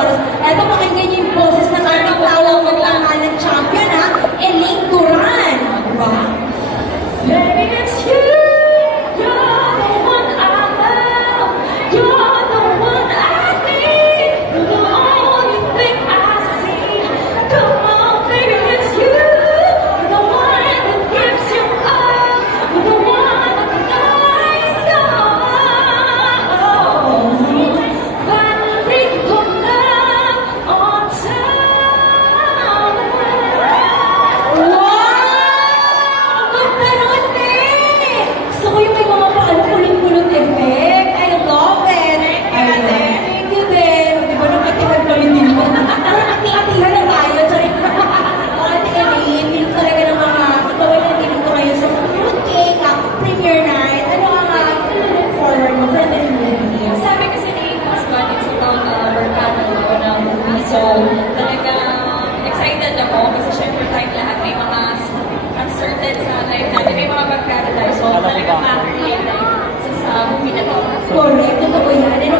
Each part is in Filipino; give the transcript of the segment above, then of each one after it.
for us. paradise home talaga makakita sa movie na to. Correct, totoo yan. And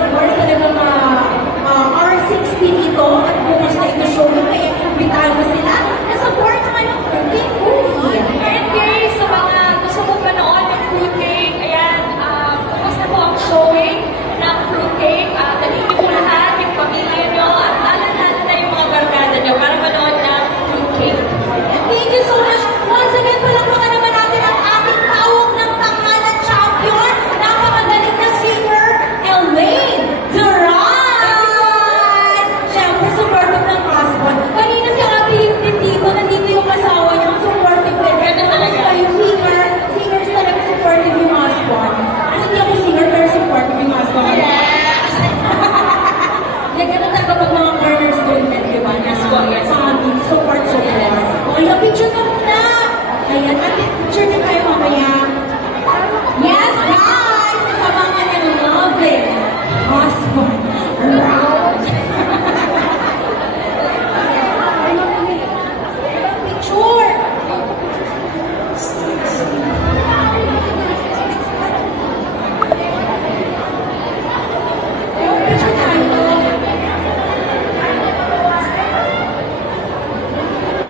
哎呀，那边这边还有我们呀。